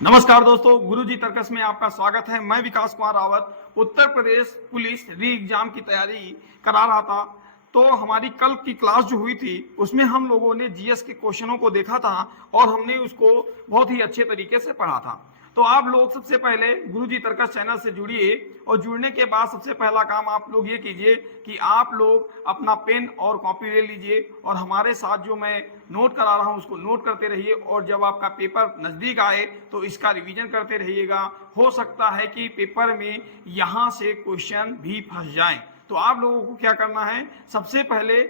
नमस्कार दोस्तों, गुरुजी तर्कस में आपका स्वागत है। मैं विकास कुमार रावत उत्तर प्रदेश पुलिस री एग्जाम की तैयारी करा रहा था। तो हमारी कल की क्लास जो हुई थी उसमें हम लोगों ने जीएस के क्वेश्चनों को देखा था और हमने उसको बहुत ही अच्छे तरीके से पढ़ा था। तो आप लोग सबसे पहले गुरुजी तर्कस चैनल से जुड़िए और जुड़ने के बाद सबसे पहला काम आप लोग ये कीजिए कि आप लोग अपना पेन और कॉपी ले लीजिए और हमारे साथ जो मैं नोट करा रहा हूं उसको नोट करते रहिए और जब आपका पेपर नजदीक आए तो इसका रिवीजन करते रहिएगा। हो सकता है कि पेपर में यहां से क्वेश्चन भी फंस जाएं। तो आप लोगों को क्या करना है, सबसे पहले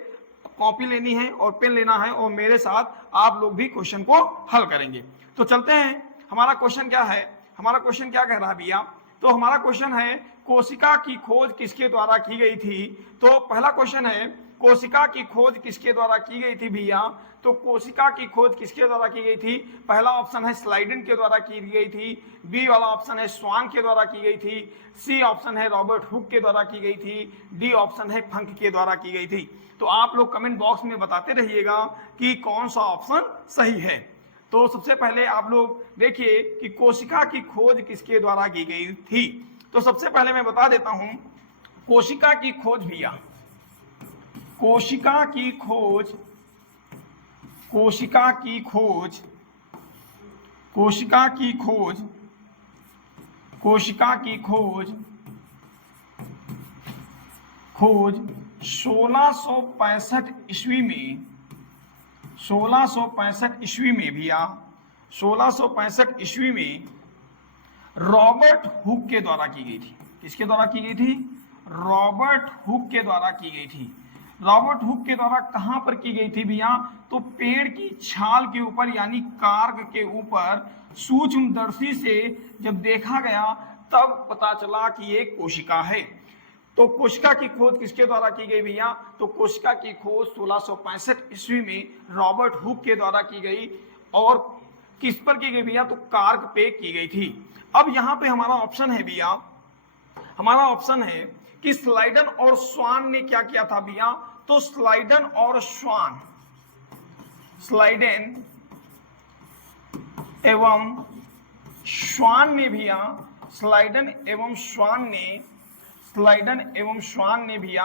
कॉपी लेनी है और पेन लेना है और मेरे साथ आप लोग भी क्वेश्चन को हल करेंगे। तो चलते हैं, हमारा क्वेश्चन क्या है, हमारा क्वेश्चन क्या कह रहा है भैया। तो हमारा क्वेश्चन है कोशिका की खोज किसके द्वारा की गई थी। तो पहला क्वेश्चन है कोशिका की खोज किसके द्वारा की गई थी भैया। तो कोशिका की खोज किसके द्वारा की गई थी, पहला ऑप्शन है स्लाइडेन के द्वारा की गई थी, बी वाला ऑप्शन है स्वान के द्वारा की गई थी, सी ऑप्शन है रॉबर्ट हुक के द्वारा की गई थी, डी ऑप्शन है फंक के द्वारा की गई थी। तो आप लोग कमेंट बॉक्स में बताते रहिएगा कि कौन सा ऑप्शन सही है। तो सबसे पहले आप लोग देखिए कि कोशिका की खोज किसके द्वारा की गई थी। तो सबसे पहले मैं बता देता हूं, कोशिका की खोज भैया, कोशिका की खोज, कोशिका की खोज, कोशिका की खोज, कोशिका की खोज, खोज 1665 ईस्वी में, 1665 ईस्वी में भैया, 1665 ईस्वी में रॉबर्ट हुक के द्वारा की गई थी। किसके द्वारा की गई थी, रॉबर्ट हुक के द्वारा की गई थी। रॉबर्ट हुक के द्वारा कहां पर की गई थी भैया, तो पेड़ की छाल के ऊपर यानी कार्ग के ऊपर सूक्ष्मदर्शी से जब देखा गया तब पता चला कि ये कोशिका है। तो कोशिका की खोज किसके द्वारा की गई भैया, तो कोशिका की खोज 1665 ईस्वी में रॉबर्ट हुक के द्वारा की गई। और किस पर की गई भैया, तो कार्ग पे की गई थी। अब यहां पे हमारा ऑप्शन है भैया, हमारा ऑप्शन है कि स्लाइडन और स्वान ने क्या किया था भैया। तो स्लाइडन और स्वान, स्लाइडन एवं स्वान ने भैया, स्लाइडन एवं स्वान ने, स्लाइडन एवं स्वान ने भैया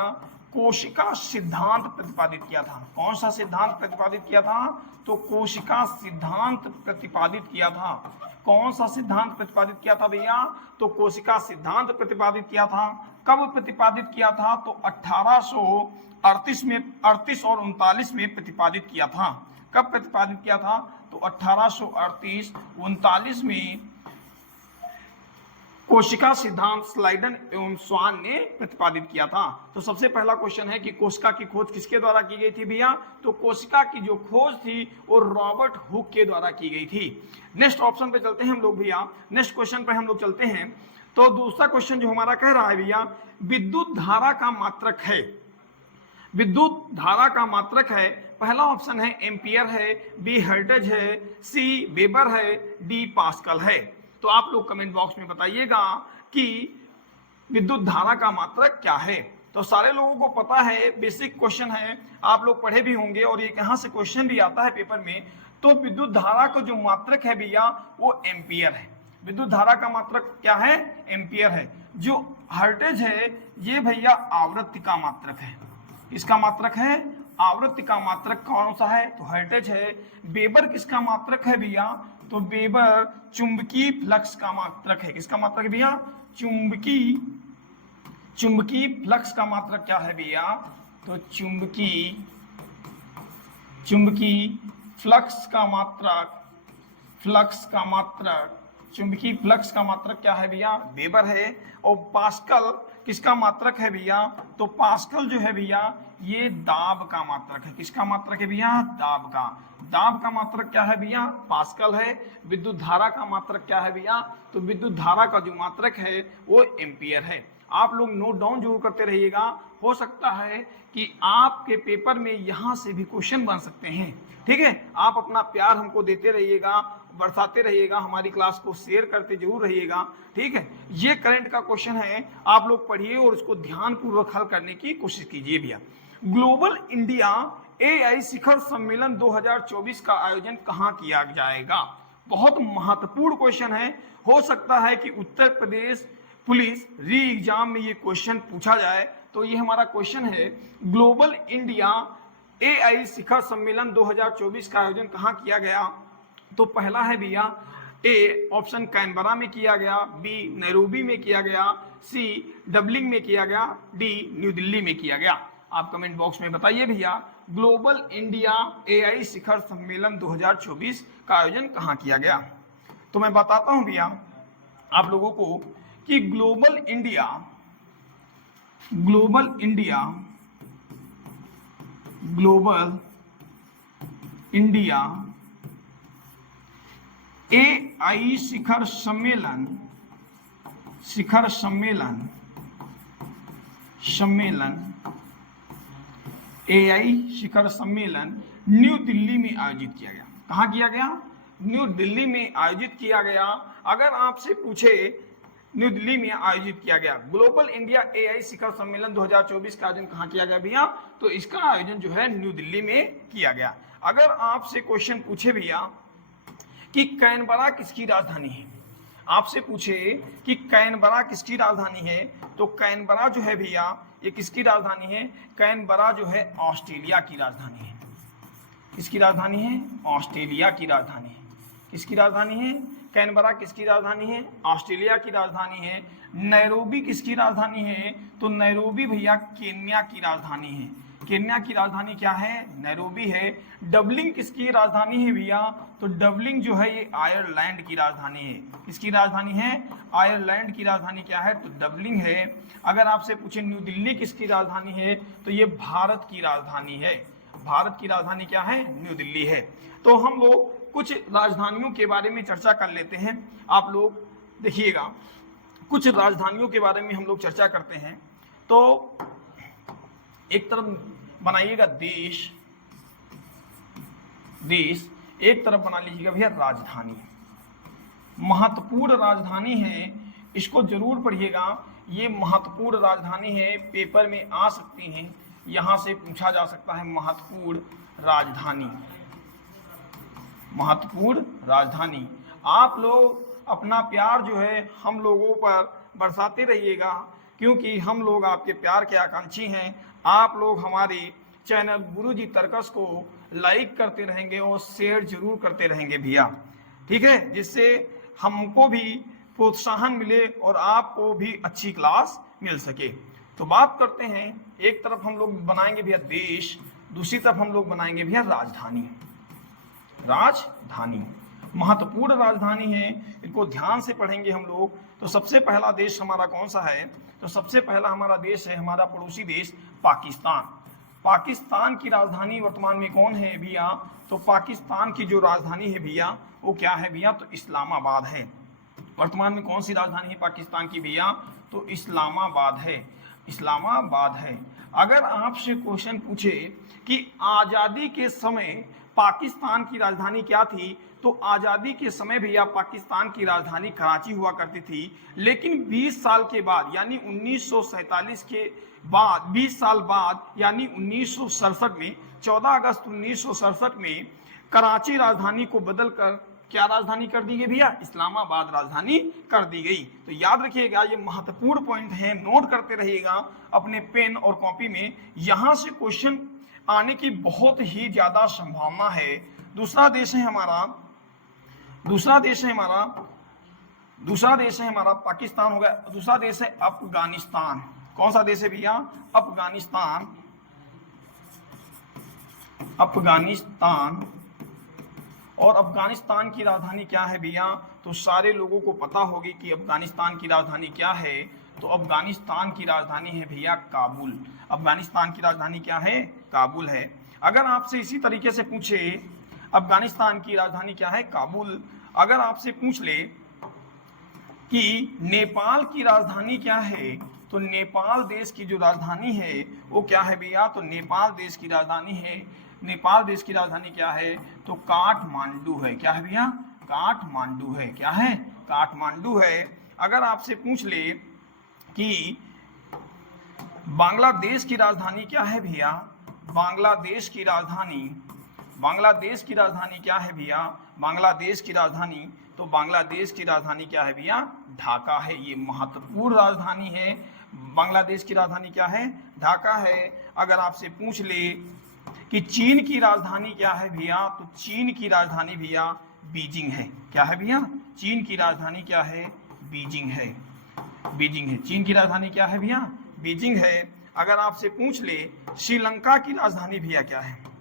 कोशिका सिद्धांत प्रतिपादित किया था। कौन सा सिद्धांत प्रतिपादित किया था, तो कोशिका सिद्धांत प्रतिपादित किया था। कौन सा सिद्धांत प्रतिपादित किया था भैया, तो कोशिका सिद्धांत प्रतिपादित किया था। कब प्रतिपादित किया था, तो 1838 में, 38 और 39 में प्रतिपादित किया था। कब प्रतिपादित किया था, तो 1838 39 में कोशिका सिद्धांत स्लाइडन एवं स्वान ने प्रतिपादित किया था। तो सबसे पहला क्वेश्चन है कि कोशिका की खोज किसके द्वारा की गई थी भैया, तो कोशिका की जो खोज थी वो रॉबर्ट हुक के द्वारा की गई थी। नेक्स्ट ऑप्शन पे चलते हैं हम लोग भैया, नेक्स्ट क्वेश्चन पे हम लोग चलते हैं। तो दूसरा क्वेश्चन जो हमारा कह रहा है भैया, विद्युत धारा का मात्रक है, विद्युत धारा का मात्रक है। पहला ऑप्शन है एम्पियर है, बी हर्ट्ज है, सी वेबर है, डी पास्कल है। तो आप लोग कमेंट बॉक्स में बताइएगा कि विद्युत धारा का मात्रक क्या है। तो सारे लोगों को पता है, बेसिक क्वेश्चन है, आप लोग पढ़े भी होंगे और ये कहां से क्वेश्चन भी आता है पेपर में। तो विद्युत धारा का जो मात्रक है भैया वो एम्पियर है। विद्युत धारा का मात्रक क्या है, एम्पियर है। जो हर्ट्ज है ये भैया आवृत्ति का मात्रक है। इसका मात्रक है, आवृत्ति का मात्रक कौन सा है, तो हर्ट्ज है। वेबर किसका मात्रक है भैया, तो वेबर चुंबकीय फ्लक्स का मात्रक है। किसका मात्रक है भैया, चुंबकीय, चुंबकीय फ्लक्स का मात्रक क्या है भैया, तो चुंबकीय, चुंबकीय फ्लक्स का मात्रक, फ्लक्स का मात्रक, चुंबकीय फ्लक्स का मात्रक क्या है भैया, वेबर है। और पास्कल किसका मात्रक है भैया, तो पास्कल जो है भैया ये दाब का मात्रक है। किसका मात्रक है भैया, दाब का। दाब का मात्रक क्या है भैया, पास्कल है। विद्युत धारा का मात्रक क्या है भैया, तो विद्युत धारा का जो मात्रक है वो एम्पियर है। आप लोग नोट डाउन जरूर करते रहिएगा, हो सकता है कि आपके पेपर में यहां से भी क्वेश्चन बन सकते हैं। ठीक है, आप अपना प्यार हमको देते रहिएगा, बरसाते रहिएगा, हमारी क्लास को शेयर करते जरूर रहिएगा। ठीक है, ये करंट का क्वेश्चन है, आप लोग पढ़िए और उसको ध्यानपूर्वक हल करने की कोशिश कीजिए भैया। ग्लोबल इंडिया एआई शिखर सम्मेलन 2024 का आयोजन कहां किया जाएगा। बहुत महत्वपूर्ण क्वेश्चन है। हो सकता है कि उत्तर प्रदेश पुलिस री एग्जाम में ये क्वेश्चन पूछा जाए। तो ये हमारा क्वेश्चन है, ग्लोबल इंडिया AI शिखर सम्मेलन 2024 का आयोजन कहाँ किया गया? तो पहला है भैया ए ऑप्शन कैनबरा में किया गया, बी नैरोबी में किया गया, सी डबलिंग में किया गया, डी न्यू दिल्ली में किया गया। आप कमेंट बॉक्स में बताइए भैया, ग्लोबल इंडिया AI शिखर सम्मेलन 2024 का आयोजन कहाँ किया गया? तो मैं बताता हूं भैया आप लोगों को कि ग्लोबल इंडिया AI शिखर सम्मेलन AI शिखर सम्मेलन न्यू दिल्ली में आयोजित किया गया। कहाँ किया गया? न्यू दिल्ली में आयोजित किया गया। अगर आपसे पूछे न्यू दिल्ली में आयोजित किया गया ग्लोबल इंडिया AI शिखर सम्मेलन 2024 का आयोजन कहाँ किया गया भैया? तो इसका आयोजन जो है न्यू दिल्ली में किया गया। अगर आपसे क्वेश्चन पूछे भैया कि कैनबरा किसकी राजधानी है, आपसे पूछे कि कैनबरा किसकी राजधानी है, तो कैनबरा जो है भैया ये किसकी राजधानी है? कैनबरा जो है ऑस्ट्रेलिया की राजधानी है। किसकी राजधानी है? ऑस्ट्रेलिया की राजधानी है। किसकी राजधानी है? कैनबरा किसकी राजधानी है? ऑस्ट्रेलिया की राजधानी है। नैरोबी किसकी राजधानी है? तो नैरोबी भैया केन्या की राजधानी है। केन्या की राजधानी क्या है? नैरोबी है। डबलिंग किसकी राजधानी है भैया? तो डबलिंग जो है ये आयरलैंड की राजधानी है। किसकी राजधानी है? आयरलैंड की राजधानी क्या है? तो डबलिंग है। अगर आपसे पूछे न्यू दिल्ली किसकी राजधानी है, तो ये भारत की राजधानी है। भारत की राजधानी क्या है? न्यू दिल्ली है। तो हम लोग कुछ राजधानियों के बारे में चर्चा कर लेते हैं। आप लोग देखिएगा, कुछ राजधानियों के बारे में हम लोग चर्चा करते हैं। तो एक तरफ बनाइएगा देश, एक तरफ बना लीजिएगा भैया राजधानी। महत्वपूर्ण राजधानी है, इसको जरूर पढ़िएगा। ये महत्वपूर्ण राजधानी है, पेपर में आ सकती हैं, यहां से पूछा जा सकता है महत्वपूर्ण राजधानी। आप लोग अपना प्यार जो है हम लोगों पर बरसाते रहिएगा, क्योंकि हम लोग आपके प्यार के आकांक्षी हैं। आप लोग हमारे चैनल गुरुजी तर्कस को लाइक करते रहेंगे और शेयर जरूर करते रहेंगे भैया, ठीक है, जिससे हमको भी प्रोत्साहन मिले और आपको भी अच्छी क्लास मिल सके। तो बात करते हैं, एक तरफ हम लोग बनाएंगे भैया देश, दूसरी तरफ हम लोग बनाएंगे भैया राजधानी। महत्वपूर्ण राजधानी है, इनको ध्यान से पढ़ेंगे हम लोग। तो सबसे पहला देश हमारा कौन सा है? तो सबसे पहला हमारा देश है हमारा पड़ोसी देश पाकिस्तान। पाकिस्तान की राजधानी वर्तमान में कौन है भैया? तो पाकिस्तान की जो राजधानी है भैया वो क्या है भैया? तो इस्लामाबाद है। वर्तमान में कौन सी राजधानी है पाकिस्तान की भैया? तो इस्लामाबाद है। अगर आपसे क्वेश्चन पूछे कि आजादी के समय पाकिस्तान की राजधानी क्या थी, तो आजादी के समय भैया पाकिस्तान की राजधानी कराची हुआ करती थी। लेकिन 20 साल के बाद यानी 1947 के बाद 20 साल बाद यानी 1967 में 14 अगस्त 1967 में कराची राजधानी को बदलकर क्या राजधानी कर दी गई भैया? इस्लामाबाद राजधानी कर दी गई। तो याद रखिएगा, ये महत्वपूर्ण पॉइंट है, नोट करते रहिएगा अपने पेन और कॉपी में। यहां से क्वेश्चन आने की बहुत ही ज्यादा संभावना है। दूसरा देश है हमारा पाकिस्तान हो गया। दूसरा देश है अफगानिस्तान। कौन सा देश है भैया? अफगानिस्तान। और अफगानिस्तान की राजधानी क्या है भैया? तो सारे लोगों को पता होगी कि अफगानिस्तान की राजधानी क्या है। तो अफगानिस्तान की राजधानी है भैया काबुल। अफगानिस्तान की राजधानी क्या है? काबुल है। अगर आपसे इसी तरीके से पूछे अफगानिस्तान की राजधानी क्या है? काबुल। अगर आपसे पूछ ले कि नेपाल की राजधानी क्या है, तो नेपाल देश की जो राजधानी है वो क्या है भैया? तो नेपाल देश की राजधानी क्या है? तो काठमांडू है। क्या है भैया? काठमांडू है। क्या है? काठमांडू है। अगर आपसे पूछ ले कि बांग्लादेश की राजधानी क्या है भैया? बांग्लादेश बांग्लादेश की राजधानी क्या है भैया? बांग्लादेश की राजधानी, तो बांग्लादेश की राजधानी क्या है भैया? ढाका है। ये महत्वपूर्ण राजधानी है। बांग्लादेश की राजधानी क्या है? ढाका है। अगर आपसे पूछ ले कि चीन की राजधानी क्या है भैया, तो चीन की राजधानी भैया बीजिंग है। क्या है भैया? चीन की राजधानी क्या है? बीजिंग है। बीजिंग है। चीन की राजधानी क्या है भैया? बीजिंग है। अगर आपसे पूछ ले श्रीलंका की राजधानी भैया क्या है?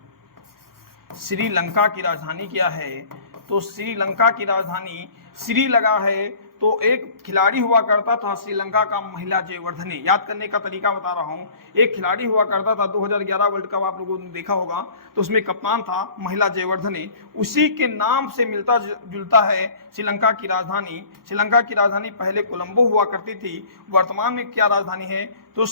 श्रीलंका की राजधानी क्या है? तो श्रीलंका की राजधानी श्री लगा है, तो एक खिलाड़ी हुआ करता था श्रीलंका का, महिला जयवर्धने। याद करने का तरीका बता रहा हूं। एक खिलाड़ी हुआ करता था 2011 वर्ल्ड कप आप लोगों ने देखा होगा, तो उसमें कप्तान था महिला जयवर्धने। उसी के नाम से मिलता जुलता है श्रीलंका की राजधानी। श्रीलंका की राजधानी पहले कोलंबो हुआ करती थी, वर्तमान में क्या राजधानी है? तो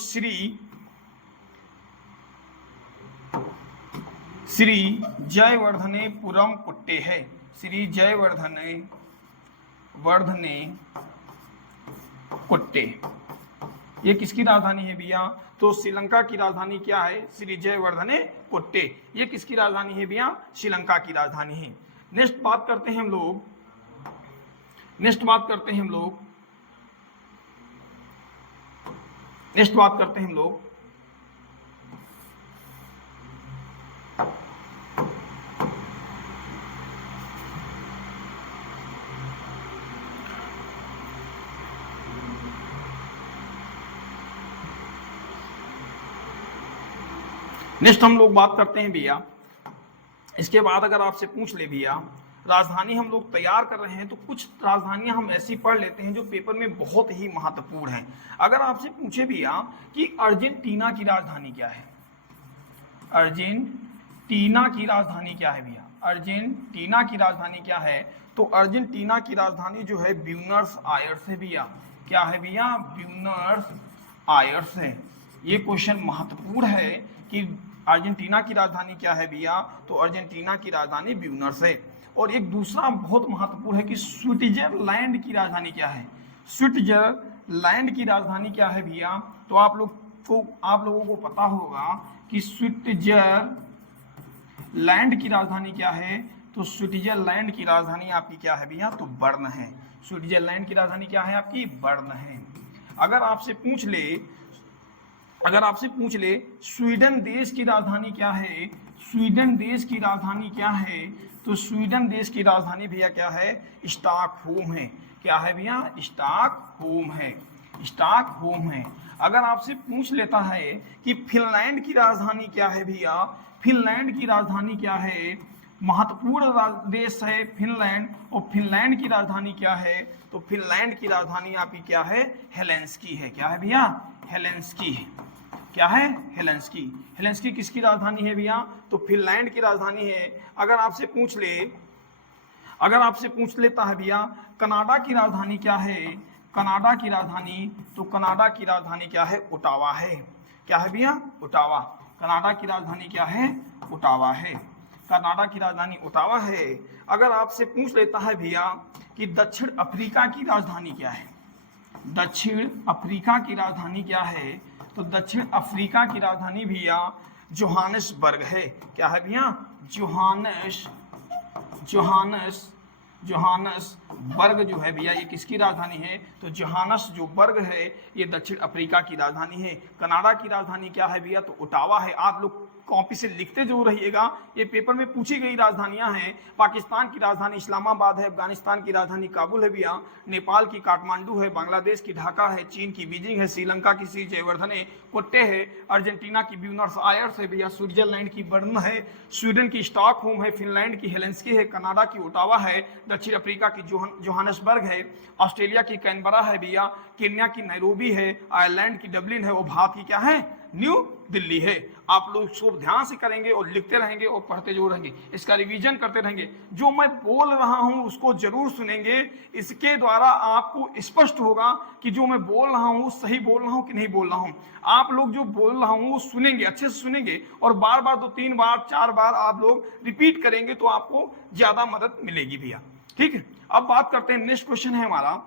श्री जयवर्धनेपुरम कुट्टे है। श्री जयवर्धने कुट्टे, ये किसकी राजधानी है भैया? तो श्रीलंका की राजधानी क्या है? श्री जयवर्धने कुट्टे। ये किसकी राजधानी है भैया? श्रीलंका की राजधानी है। नेक्स्ट बात करते हैं हम लोग बात करते हैं भैया। इसके बाद अगर आपसे पूछ ले भैया, राजधानी हम लोग तैयार कर रहे हैं, तो कुछ राजधानियां हम ऐसी पढ़ लेते हैं जो पेपर में बहुत ही महत्वपूर्ण हैं। अगर आपसे पूछे भैया कि अर्जेंटीना की राजधानी क्या है? अर्जेंटीना की राजधानी क्या है भैया? अर्जेंटीना की राजधानी क्या है? तो अर्जेंटीना की राजधानी जो है ब्यूनस आयर्स है भैया। क्या है भैया? ब्यूनस आयर्स है। ये क्वेश्चन महत्वपूर्ण है कि अर्जेंटीना की राजधानी क्या है भैया? तो अर्जेंटीना की राजधानी ब्यूनस है। और एक दूसरा बहुत महत्वपूर्ण है कि स्विट्जरलैंड की राजधानी क्या है? स्विट्जरलैंड की राजधानी क्या है भैया? तो आप लोगों को पता होगा कि स्विट्जरलैंड की राजधानी क्या है? तो स्विट्जरलैंड की राजधानी आपकी क्या है भैया? तो बर्न है। स्विट्जरलैंड की राजधानी क्या है आपकी? बर्न है। अगर आपसे पूछ ले स्वीडन देश की राजधानी क्या है? स्वीडन देश की राजधानी क्या है? तो स्वीडन देश की राजधानी भैया क्या है? स्टॉकहोम है। क्या है भैया? स्टॉकहोम है। स्टॉकहोम है। अगर आपसे पूछ लेता है कि फिनलैंड की राजधानी क्या है भैया? फिनलैंड की राजधानी क्या है? महत्वपूर्ण देश है फिनलैंड, और फिनलैंड की राजधानी क्या है? तो फिनलैंड की राजधानी आपकी क्या है? हेलेंस्की है। क्या है भैया? हेलेंस्की है। क्या है? हेलेंस्की। हेलेंस्की किसकी राजधानी है भैया? तो फिनलैंड की राजधानी है। अगर आपसे पूछ लेता है भैया कनाडा की राजधानी क्या है? कनाडा की राजधानी, तो कनाडा की राजधानी क्या है? ओटावा है। क्या है भैया? ओटावा। कनाडा की राजधानी क्या है? ओटावा है। कनाडा की राजधानी ओटावा है। अगर आपसे पूछ लेता है भैया कि दक्षिण अफ्रीका की राजधानी क्या है? दक्षिण अफ्रीका की राजधानी क्या है? तो दक्षिण अफ्रीका की राजधानी भैया जोहान्सबर्ग है। क्या है भैया? जोहान्सबर्ग जो है भैया, ये किसकी राजधानी है? तो जोहान्स जो बर्ग है ये दक्षिण अफ्रीका की राजधानी है। कनाडा की राजधानी क्या है भैया? तो ओटावा है। आप लोग कॉपी से लिखते जरूर रहिएगा, ये पेपर में पूछी गई राजधानियां हैं। पाकिस्तान की राजधानी इस्लामाबाद है, अफगानिस्तान की राजधानी काबुल है भैया, नेपाल की काठमांडू है, बांग्लादेश की ढाका है, चीन की बीजिंग है, श्रीलंका की श्री जयवर्धने कुट्टे है, अर्जेंटीना की ब्यूनस आयर्स है भैया, स्विट्जरलैंड की बर्न है, स्वीडन की स्टॉकहोम है, फिनलैंड की हेलेंस्की है, कनाडा की ओटावा है, दक्षिण अफ्रीका की जोहान्सबर्ग है, ऑस्ट्रेलिया की कैनबरा है भैया, केन्या की नैरोबी है, आयरलैंड की डबलिन है, और भारत की क्या है? न्यू दिल्ली है। आप लोग इसको ध्यान से करेंगे और लिखते रहेंगे और पढ़ते जरूर रहेंगे, इसका रिवीजन करते रहेंगे। जो मैं बोल रहा हूं उसको जरूर सुनेंगे, इसके द्वारा आपको स्पष्ट होगा कि जो मैं बोल रहा हूं सही बोल रहा हूं कि नहीं बोल रहा हूं। आप लोग जो बोल रहा हूं वो सुनेंगे, अच्छे से सुनेंगे, और बार बार 2-3 बार 4 बार आप लोग रिपीट करेंगे तो आपको ज्यादा मदद मिलेगी भैया। ठीक है, अब बात करते हैं, नेक्स्ट क्वेश्चन है हमारा,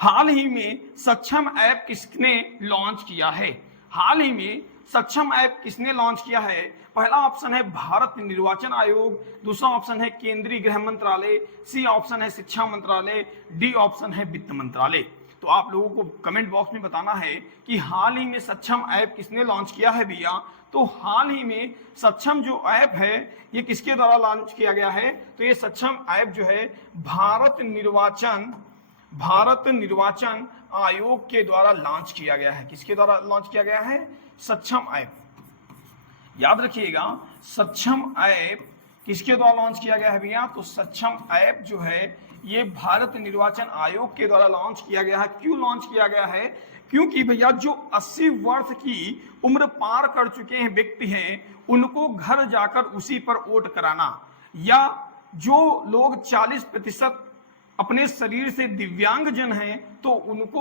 हाल ही में सक्षम ऐप किसने लॉन्च किया है? हाल ही में सक्षम ऐप किसने लॉन्च किया है? पहला ऑप्शन है भारत निर्वाचन आयोग, दूसरा ऑप्शन है केंद्रीय गृह मंत्रालय, सी ऑप्शन है शिक्षा मंत्रालय, डी ऑप्शन है वित्त मंत्रालय। तो आप लोगों को कमेंट बॉक्स में बताना है कि हाल ही में सक्षम ऐप किसने लॉन्च किया है भैया। तो हाल ही में सक्षम जो ऐप है ये किसके द्वारा लॉन्च किया गया है? तो ये सक्षम ऐप जो है भारत निर्वाचन आयोग के द्वारा लॉन्च किया गया है। किसके द्वारा लॉन्च किया गया है? सक्षम ऐप। याद रखिएगा, सक्षम ऐप किसके द्वारा लॉन्च किया गया है भैया? तो सक्षम ऐप जो है ये भारत निर्वाचन आयोग के द्वारा लॉन्च किया गया है। क्यों लॉन्च किया गया है? क्योंकि भैया जो 80 वर्ष की उम्र पार कर चुके हैं व्यक्ति हैं, उनको घर जाकर उसी पर वोट कराना, या जो लोग 40% अपने शरीर से दिव्यांग जन हैं तो उनको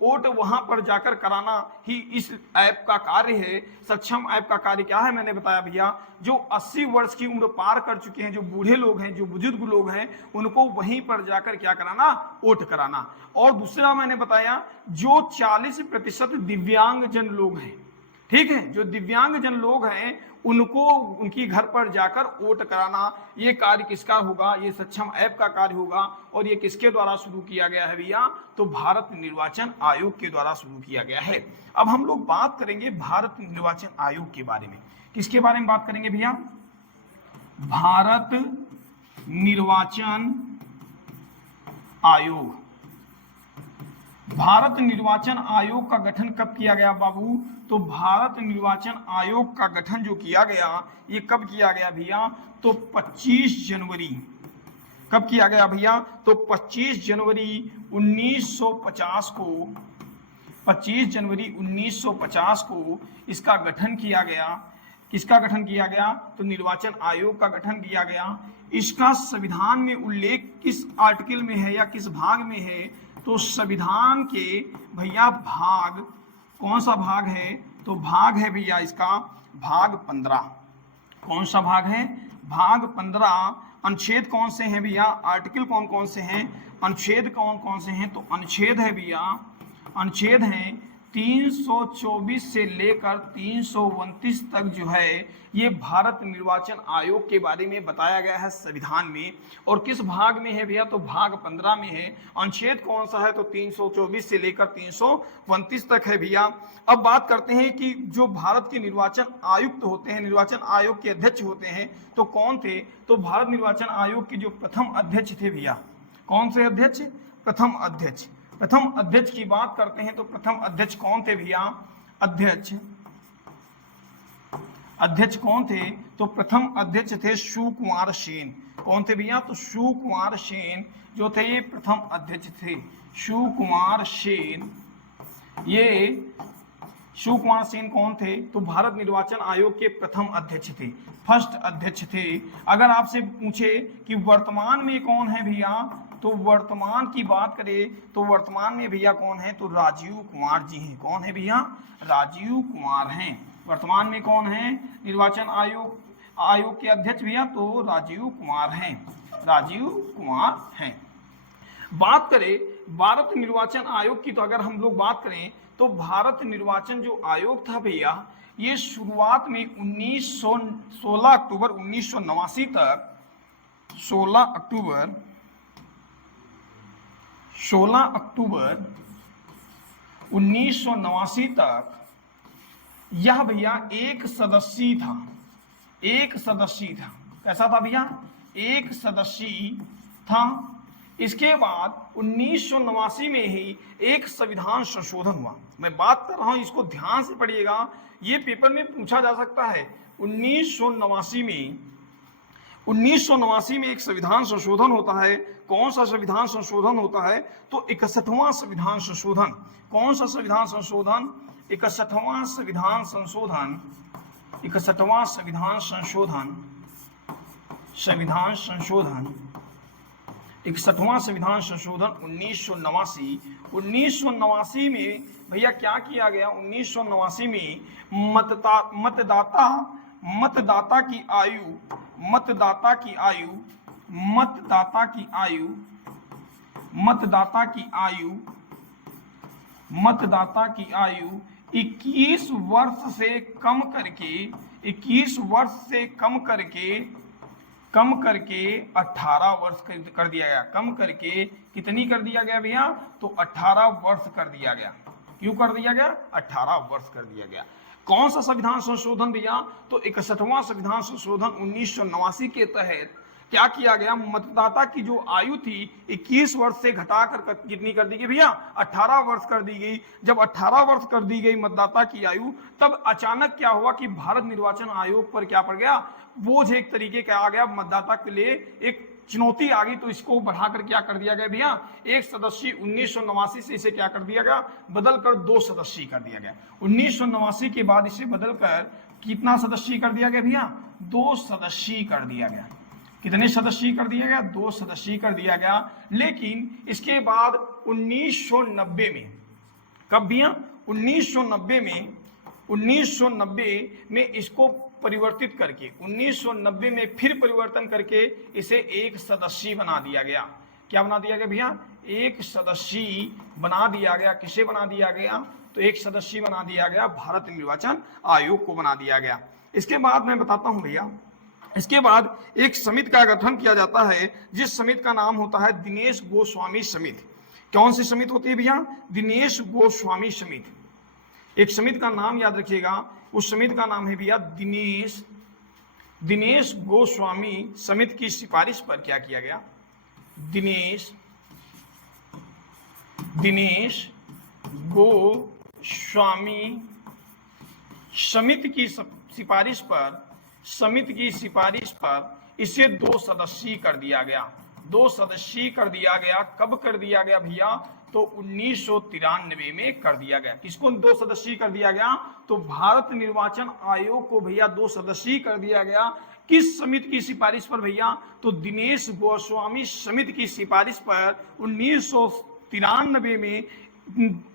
वोट वहां पर जाकर कराना ही इस ऐप का कार्य है। सक्षम ऐप का कार्य क्या है मैंने बताया भैया, जो 80 वर्ष की उम्र पार कर चुके हैं, जो बूढ़े लोग हैं, जो बुजुर्ग लोग हैं, उनको वहीं पर जाकर क्या कराना? वोट कराना। और दूसरा मैंने बताया जो 40% दिव्यांग जन लोग हैं, ठीक है, जो दिव्यांग जन लोग हैं उनको उनकी घर पर जाकर वोट कराना, ये कार्य किसका होगा? ये सक्षम ऐप का कार्य होगा। और ये किसके द्वारा शुरू किया गया है भैया? तो भारत निर्वाचन आयोग के द्वारा शुरू किया गया है। अब हम लोग बात करेंगे भारत निर्वाचन आयोग के बारे में। किसके बारे में बात करेंगे भैया? भारत निर्वाचन आयोग। भारत निर्वाचन आयोग का गठन कब किया गया बाबू? तो भारत निर्वाचन आयोग का गठन जो किया गया ये कब किया गया भैया? तो 25 जनवरी। कब किया गया भैया? तो 25 जनवरी 1950 को, 25 जनवरी 1950 को इसका गठन किया गया। किसका गठन किया गया? तो निर्वाचन आयोग का गठन किया गया। इसका संविधान में उल्लेख किस आर्टिकल में है या किस भाग में है? तो संविधान के भैया भाग, कौन सा भाग है? तो भाग है भैया इसका भाग 15। कौन सा भाग है? भाग 15। अनुच्छेद कौन से हैं भैया? आर्टिकल कौन कौन से हैं? अनुच्छेद कौन कौन से हैं? तो अनुच्छेद है भैया, अनुच्छेद हैं 324 से लेकर 329 तक जो है ये भारत निर्वाचन आयोग के बारे में बताया गया है संविधान में। और किस भाग में है भैया? तो भाग 15 में है। अनुच्छेद कौन सा है? तो 324 से लेकर 329 तक है भैया। अब बात करते हैं कि जो भारत के निर्वाचन आयुक्त होते हैं, निर्वाचन आयोग के अध्यक्ष होते हैं, तो कौन थे? तो भारत निर्वाचन आयोग के जो प्रथम अध्यक्ष थे भैया, कौन से अध्यक्ष? प्रथम अध्यक्ष। प्रथम अध्यक्ष की बात करते हैं तो प्रथम अध्यक्ष कौन थे भैया? अध्यक्ष कौन थे? तो प्रथम अध्यक्ष थे शिवकुमार सेन। कौन थे भैया? तो शिवकुमार सेन जो थे ये प्रथम अध्यक्ष थे। शिवकुमार सेन, ये शिवकुमार सेन कौन थे? तो भारत निर्वाचन आयोग के प्रथम अध्यक्ष थे, फर्स्ट अध्यक्ष थे। अगर आपसे पूछे कि वर्तमान में कौन है भैया, तो वर्तमान की बात करें तो वर्तमान में भैया कौन है? तो राजीव कुमार जी हैं। कौन है भैया? राजीव कुमार हैं। वर्तमान में कौन है निर्वाचन आयोग के अध्यक्ष भैया? तो राजीव कुमार हैं, राजीव कुमार हैं। बात करें भारत निर्वाचन आयोग की, तो अगर हम लोग बात करें तो भारत निर्वाचन जो आयोग था भैया ये शुरुआत में 16 अक्टूबर 1989 तक, 16 अक्टूबर 1989 तक यह भैया एक सदस्यीय था। एक सदस्यीय था। कैसा था भैया? एक सदस्यीय था। इसके बाद 1989 में ही एक संविधान संशोधन हुआ। मैं बात कर रहा हूं, इसको ध्यान से पढ़िएगा, ये पेपर में पूछा जा सकता है। 1989 में एक संविधान संशोधन होता है। कौन सा संविधान संशोधन होता है? तो 61वां संविधान संशोधन। कौन सा संविधान संशोधन? 61वां संविधान संशोधन। 61वां संविधान संशोधन। 61वां संविधान संशोधन 1989 में भैया क्या किया गया? 1989 में मतदाता की आयु 21 वर्ष से कम करके 21 वर्ष से कम करके 18 वर्ष कर दिया गया। कम करके कितनी कर दिया गया भैया? तो 18 वर्ष कर दिया गया। क्यों कर दिया गया? 18 वर्ष कर दिया गया। कौन सा संविधान संशोधन भैया? तो 61वां संविधान संशोधन 1989 के तहत क्या किया गया? मतदाता की जो आयु थी 21 वर्ष से घटाकर कितनी कर दी गई भैया? 18 वर्ष कर दी गई। जब 18 वर्ष कर दी गई मतदाता की आयु, तब अचानक क्या हुआ कि भारत निर्वाचन आयोग पर क्या पड़ गया? बोझ एक तरीके का आ गया, मतदाता के लिए एक चुनौती आ गई। तो इसको बढ़ाकर क्या कर दिया गया भैया? एक सदस्यीय 1989 से इसे क्या कर दिया गया? बदलकर 2 सदस्यीय कर दिया गया। 1989 के बाद इसे बदलकर कितना सदस्यीय कर दिया गया भैया? 2 सदस्यीय कर दिया गया। कितने सदस्यीय कर दिया गया? 2 सदस्यीय कर दिया गया। लेकिन इसके बाद 1990 में, कब भैया? 1990 में इसको परिवर्तित करके 1990 में फिर परिवर्तन करके इसे 1 सदस्यीय बना दिया गया। क्या बना दिया गया भैया? 1 सदस्यीय बना दिया गया। किसे बना दिया गया? तो 1 सदस्यीय बना दिया गया, भारत निर्वाचन आयोग को बना दिया गया। इसके बाद मैं बताता हूं भैया, इसके बाद एक समिति का गठन किया जाता है, जिस समिति का नाम होता है दिनेश गोस्वामी समिति। कौन सी समिति होती है भैया? दिनेश गोस्वामी समिति। एक समिति का नाम याद रखिएगा, उस समिति का नाम है भैया दिनेश गोस्वामी समिति की सिफारिश पर क्या किया गया? दिनेश गोस्वामी समिति की सिफारिश पर इसे 2 सदस्यीय कर दिया गया। 2 सदस्यीय कर दिया गया। कब कर दिया गया भैया? तो 1993 में कर दिया गया। किसको 2 सदस्यीय कर दिया गया? तो भारत निर्वाचन आयोग को भैया 2 सदस्यीय कर दिया गया। किस समिति की सिफारिश पर भैया? तो दिनेश गोस्वामी समिति की सिफारिश पर 1993 में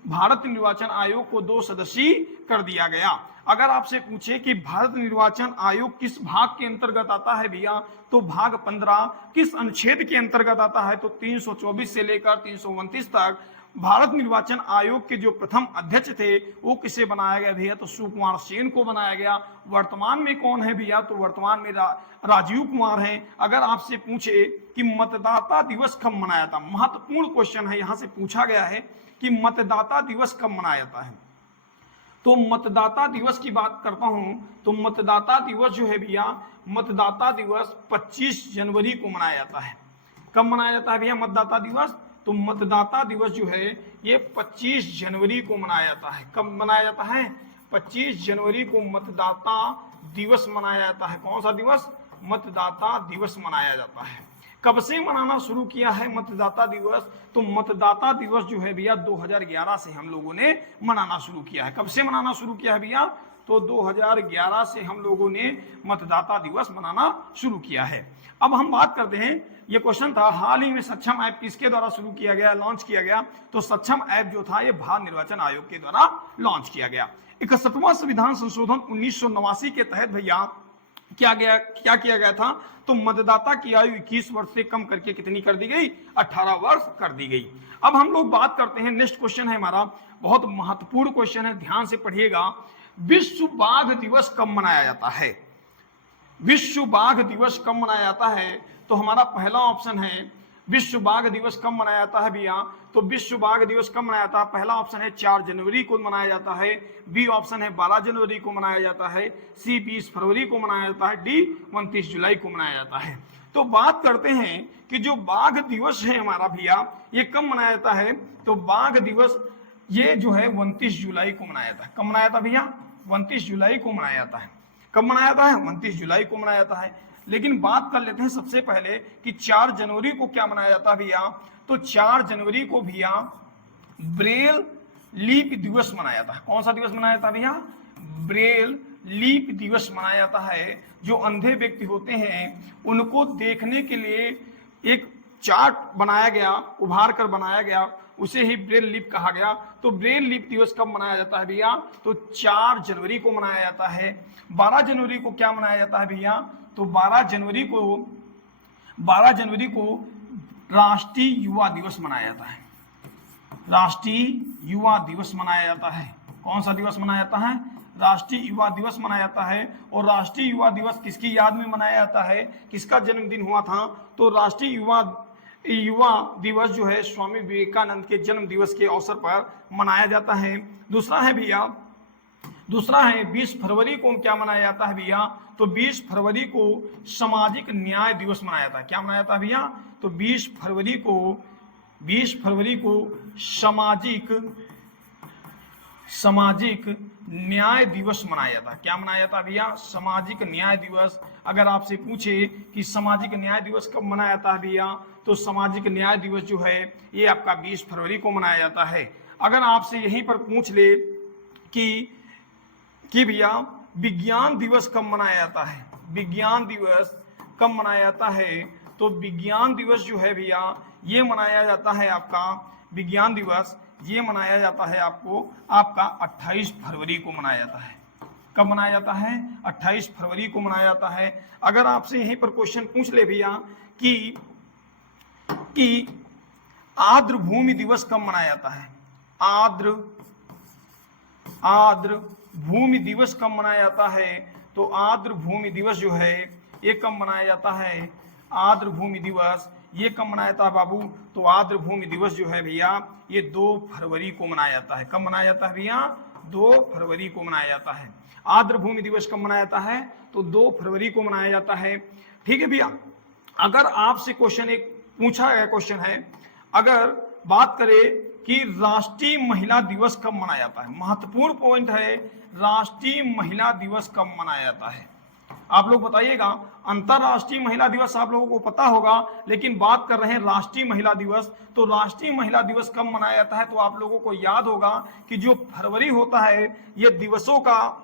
भारत निर्वाचन आयोग को 2 सदस्यीय कर दिया गया। अगर आपसे पूछे कि भारत निर्वाचन आयोग किस भाग के अंतर्गत आता है भैया? तो भाग 15। किस अनुच्छेद के अंतर्गत आता है? तो 324 से लेकर 329 तक। भारत निर्वाचन आयोग के जो प्रथम अध्यक्ष थे वो किसे बनाया गया भैया? तो सुकुमार सेन को बनाया गया। वर्तमान में कौन है भैया? तो वर्तमान में राजीव कुमार हैं। अगर आपसे पूछे कि मतदाता दिवस कब मनाया था, महत्वपूर्ण क्वेश्चन है, यहां से पूछा गया है कि मतदाता दिवस कब मनाया जाता है, तो मतदाता दिवस की बात करता हूं तो मतदाता दिवस जो है भैया, मतदाता दिवस 25 जनवरी को मनाया जाता है। कब मनाया जाता है भैया मतदाता दिवस? तो मतदाता दिवस जो है ये 25 जनवरी को मनाया जाता है। कब मनाया जाता है? 25 जनवरी को मतदाता दिवस मनाया जाता है। कौन सा दिवस? मतदाता दिवस मनाया जाता है। कब से मनाना शुरू किया है मतदाता दिवस? तो मतदाता दिवस जो है भैया 2011 से हम लोगों ने मनाना शुरू किया है। कब से मनाना शुरू किया है भैया? तो 2011 से हम लोगों ने मतदाता दिवस मनाना शुरू किया है। अब हम बात करते हैं, ये क्वेश्चन था हाल ही में सक्षम ऐप किसके द्वारा शुरू किया गया, लॉन्च किया गया? तो सक्षम ऐप जो था ये भारत निर्वाचन आयोग के द्वारा लॉन्च किया गया। 61वां संविधान संशोधन 1989 के तहत भैया क्या किया गया था? तो मतदाता की आयु 21 वर्ष से कम करके कितनी कर दी गई? 18 वर्ष कर दी गई। अब हम लोग बात करते हैं, नेक्स्ट क्वेश्चन है हमारा, बहुत महत्वपूर्ण क्वेश्चन है, ध्यान से पढ़िएगा। विश्व बाघ दिवस कब मनाया जाता है? विश्व बाघ दिवस कब मनाया जाता है? तो हमारा पहला ऑप्शन है विश्व बाघ दिवस कब मनाया जाता है भैया? तो विश्व बाघ दिवस कब मनाया जाता है? पहला ऑप्शन है 4 जनवरी को मनाया जाता है। बी ऑप्शन है 12 जनवरी को मनाया जाता है। सी 20 फरवरी को मनाया जाता है। डी 29 जुलाई को मनाया जाता है। तो बात करते हैं कि जो बाघ दिवस है हमारा भैया ये कब मनाया जाता है? तो बाघ दिवस ये जो है 29 जुलाई को मनाया जाता है। कब मनाया जाता भैया? 29 जुलाई को मनाया जाता है। कब मनाया जाता है? 29 जुलाई को मनाया जाता है। लेकिन बात कर लेते हैं सबसे पहले कि 4 जनवरी को क्या मनाया जाता है भैया? तो 4 जनवरी को भैया ब्रेल लीप दिवस मनाया जाता है। कौन सा दिवस मनाया जाता है भैया? ब्रेल लीप दिवस मनाया जाता है। जो अंधे व्यक्ति होते हैं उनको देखने के लिए एक चार्ट बनाया गया, उभार कर बनाया गया, उसे ही ब्रेल लीप कहा गया। तो ब्रेल लीप दिवस कब मनाया जाता है भैया? तो 4 जनवरी को मनाया जाता है। 12 जनवरी को क्या मनाया जाता है भैया? तो 12 जनवरी को राष्ट्रीय युवा दिवस मनाया जाता है। राष्ट्रीय युवा दिवस मनाया जाता है। कौन सा दिवस मनाया जाता है? राष्ट्रीय युवा दिवस मनाया जाता है। और राष्ट्रीय युवा दिवस किसकी याद में मनाया जाता है? किसका जन्मदिन हुआ था? तो राष्ट्रीय युवा दिवस जो है स्वामी विवेकानंद के जन्म दिवस के अवसर पर मनाया जाता है। दूसरा है 20 फरवरी को क्या मनाया जाता है भैया? तो 20 फरवरी को सामाजिक न्याय दिवस मनाया जाता है। क्या मनाया जाता है भैया? तो 20 फरवरी को सामाजिक न्याय दिवस मनाया जाता है। क्या मनाया जाता है भैया? सामाजिक न्याय दिवस। अगर आपसे पूछे कि सामाजिक न्याय दिवस कब मनाया जाता है भैया, तो सामाजिक न्याय दिवस जो है ये आपका 20 फरवरी को मनाया जाता है। अगर आपसे यहीं पर पूछ ले कि भैया विज्ञान दिवस कब मनाया जाता है, विज्ञान दिवस कब मनाया जाता है, तो विज्ञान दिवस जो है भैया ये मनाया जाता है आपका, विज्ञान दिवस ये मनाया जाता है आपका 28 फरवरी को मनाया जाता है। कब मनाया जाता है? 28 फरवरी को मनाया जाता है। अगर आपसे यहीं पर क्वेश्चन पूछ ले भैया कि आर्द्र भूमि दिवस कब मनाया जाता है, आर्द्र भूमि दिवस कब मनाया जाता है, तो आर्द्र भूमि दिवस जो है ये कब मनाया जाता है? आर्द्र भूमि दिवस ये कब मनाया जाता है बाबू? तो आर्द्र भूमि दिवस जो है भैया ये 2 फरवरी को मनाया जाता है। कब मनाया जाता है भैया? 2 फरवरी को मनाया जाता है। आर्द्र भूमि दिवस कब मनाया जाता है? तो 2 फरवरी को मनाया जाता है। ठीक है भैया। अगर आपसे क्वेश्चन एक पूछा गया क्वेश्चन है, अगर बात करें कि राष्ट्रीय महिला दिवस कब मनाया जाता है, महत्वपूर्ण पॉइंट है, राष्ट्रीय महिला दिवस कब मनाया जाता है? आप लोग बताइएगा। अंतरराष्ट्रीय महिला दिवस आप लोगों को पता होगा, लेकिन बात कर रहे हैं राष्ट्रीय महिला दिवस। तो राष्ट्रीय महिला दिवस कब मनाया जाता है? तो आप लोगों को याद होगा कि जो फरवरी होता है ये दिवसों का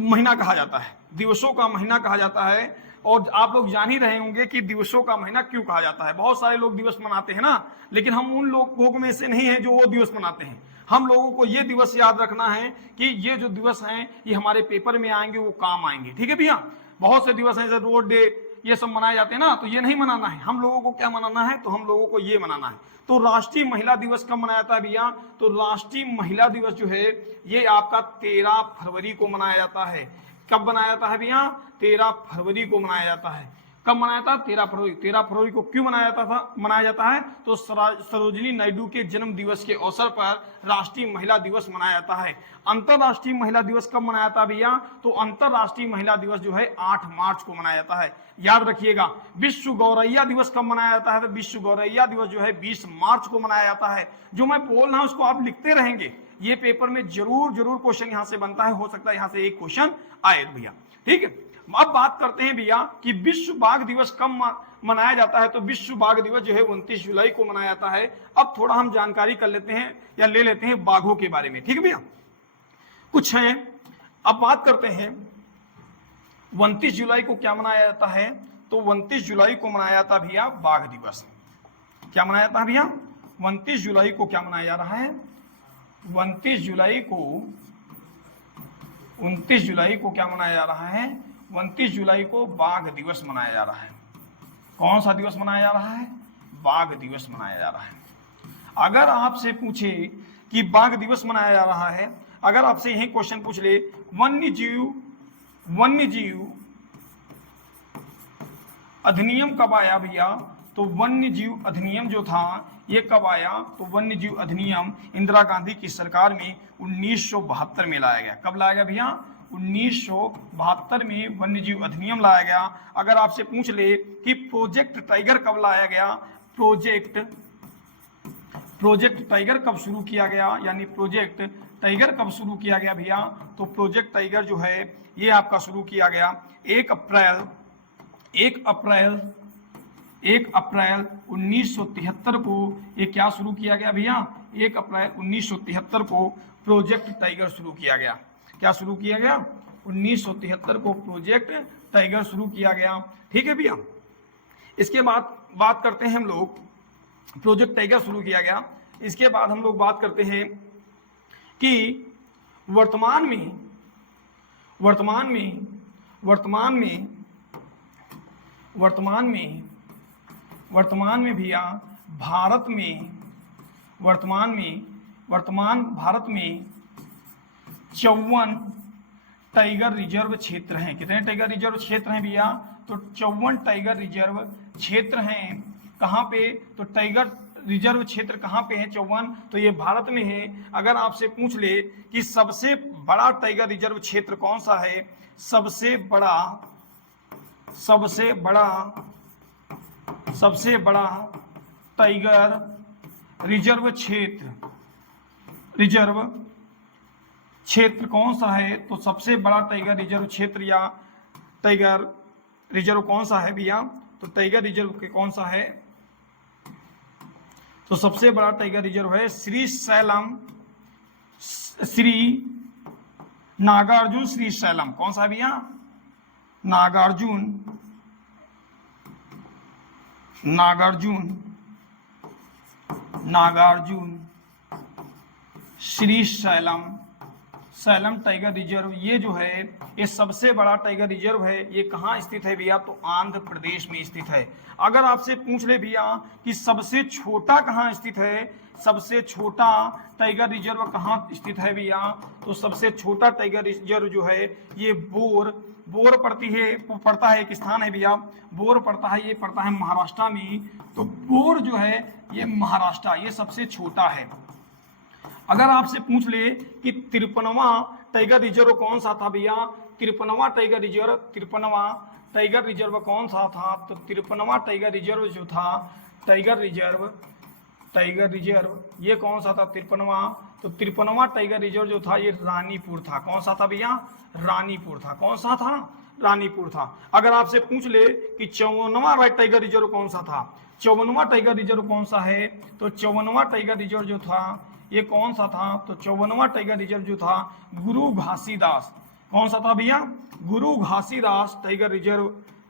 महीना कहा जाता है, दिवसों का महीना कहा जाता है। और आप लोग जान ही रहे होंगे कि दिवसों का महीना क्यों कहा जाता है। बहुत सारे लोग दिवस मनाते हैं ना, लेकिन हम उन लोगों में से नहीं है जो वो दिवस मनाते हैं। हम लोगों को ये दिवस याद रखना है कि ये जो दिवस हैं ये हमारे पेपर में आएंगे, वो काम आएंगे। ठीक है भैया। बहुत से दिवस हैं जैसे रोड डे ये सब मनाए जाते हैं ना, तो ये नहीं मनाना है। हम लोगों को क्या मनाना है? तो हम लोगों को ये मनाना है। तो राष्ट्रीय महिला दिवस कब मनाया जाता है भैया? तो राष्ट्रीय महिला दिवस जो है ये आपका 13 फरवरी को मनाया जाता है। कब मनाया जाता है भैया? 13 फरवरी को मनाया जाता है। कब मनाया था? 13 फरवरी। 13 फरवरी को क्यों मनाया जाता है? तो सरोजिनी नायडू के जन्म दिवस के अवसर पर राष्ट्रीय महिला दिवस मनाया जाता है। अंतरराष्ट्रीय महिला दिवस कब मनाया जाता है भैया? तो अंतरराष्ट्रीय महिला दिवस जो है 8 मार्च को मनाया जाता है। याद रखिएगा। विश्व गौरैया दिवस कब मनाया जाता है? तो विश्व गौरैया दिवस जो है 20 मार्च को मनाया जाता है। जो मैं बोल रहा हूं उसको आप लिखते रहेंगे, ये पेपर में जरूर क्वेश्चन यहां से बनता है, हो सकता है यहां से एक क्वेश्चन आए भैया। ठीक है। अब बात करते हैं भैया कि विश्व बाघ दिवस कब मनाया जाता है। तो विश्व बाघ दिवस जो है 29 जुलाई को मनाया जाता है। अब थोड़ा हम जानकारी कर लेते हैं या ले लेते हैं बाघों के बारे में। ठीक है भैया, कुछ हैं। अब बात करते हैं 29 जुलाई को क्या मनाया जाता है। तो 29 जुलाई को मनाया जाता है भैया बाघ दिवस। क्या मनाया जाता है भैया? 29 जुलाई को क्या मनाया जा रहा है? 29 जुलाई को क्या मनाया जा रहा है? 29 जुलाई को बाघ दिवस मनाया जा रहा है। कौन सा दिवस मनाया जा रहा है? बाघ दिवस मनाया जा रहा है। अगर आपसे पूछे कि बाघ दिवस मनाया जा रहा है, अगर आपसे यही क्वेश्चन पूछ ले, वन्यजीव अधिनियम कब आया भैया? तो वन्यजीव अधिनियम जो था ये कब आया? तो वन्यजीव अधिनियम इंदिरा गांधी की सरकार में 1972 में लाया गया। कब लाया गया भैया? 1972 में वन्यजीव अधिनियम लाया गया। अगर आपसे पूछ ले कि प्रोजेक्ट टाइगर कब लाया गया, प्रोजेक्ट टाइगर कब शुरू किया गया, यानी प्रोजेक्ट टाइगर कब शुरू किया गया भैया? तो प्रोजेक्ट टाइगर जो है ये आपका शुरू किया गया 1 अप्रैल 1973 को। ये क्या शुरू किया गया भैया? 1 अप्रैल 1973 को प्रोजेक्ट टाइगर शुरू किया गया। क्या शुरू किया गया? 1973 को प्रोजेक्ट टाइगर शुरू किया गया। ठीक है भैया। इसके बाद बात करते हैं हम लोग, प्रोजेक्ट टाइगर शुरू किया गया। इसके बाद हम लोग बात करते हैं कि वर्तमान में भैया भारत में 54 टाइगर रिजर्व क्षेत्र हैं। कितने टाइगर रिजर्व क्षेत्र हैं भैया? तो 54 टाइगर रिजर्व क्षेत्र हैं। कहाँ पे? तो टाइगर रिजर्व क्षेत्र कहाँ पे है? 54। तो ये भारत में है। अगर आपसे पूछ ले कि सबसे बड़ा टाइगर रिजर्व क्षेत्र कौन सा है, सबसे बड़ा टाइगर रिजर्व क्षेत्र कौन सा है? तो सबसे बड़ा टाइगर रिजर्व क्षेत्र या टाइगर रिजर्व कौन सा है भैया? तो टाइगर रिजर्व के कौन सा है? तो सबसे बड़ा टाइगर रिजर्व है नागार्जुन श्रीशैलम। कौन सा है भैया? नागार्जुन श्रीशैलम टाइगर रिजर्व, ये जो है ये सबसे बड़ा टाइगर रिजर्व है। ये कहाँ स्थित है भैया? तो आंध्र प्रदेश में स्थित है। अगर आपसे पूछ ले भैया कि सबसे छोटा कहाँ स्थित है, सबसे छोटा टाइगर रिजर्व कहाँ स्थित है भैया? तो सबसे छोटा टाइगर रिजर्व जो है ये बोर पड़ता है। एक स्थान है भैया, बोर पड़ता है, ये पड़ता है महाराष्ट्र में। तो बोर जो है ये महाराष्ट्र, ये सबसे छोटा है। अगर आपसे पूछ ले कि 53वां टाइगर रिजर्व कौन सा था भैया? 53वां टाइगर रिजर्व कौन सा था? तो 53वां टाइगर रिजर्व जो था, टाइगर रिजर्व ये कौन सा था? 53वां। तो 53वां टाइगर रिजर्व जो था ये रानीपुर था। कौन सा था भैया? रानीपुर था। कौन सा था? रानीपुर था। अगर आपसे पूछ ले कि 54वां टाइगर रिजर्व कौन सा था, 54वां टाइगर रिजर्व कौन सा है? तो 54वां टाइगर रिजर्व जो था ये कौन सा था? तो 54वां टाइगर रिजर्व जो था गुरु घासीदास। कौन सा था भैया? गुरु घासीदास टाइगर रिजर्व।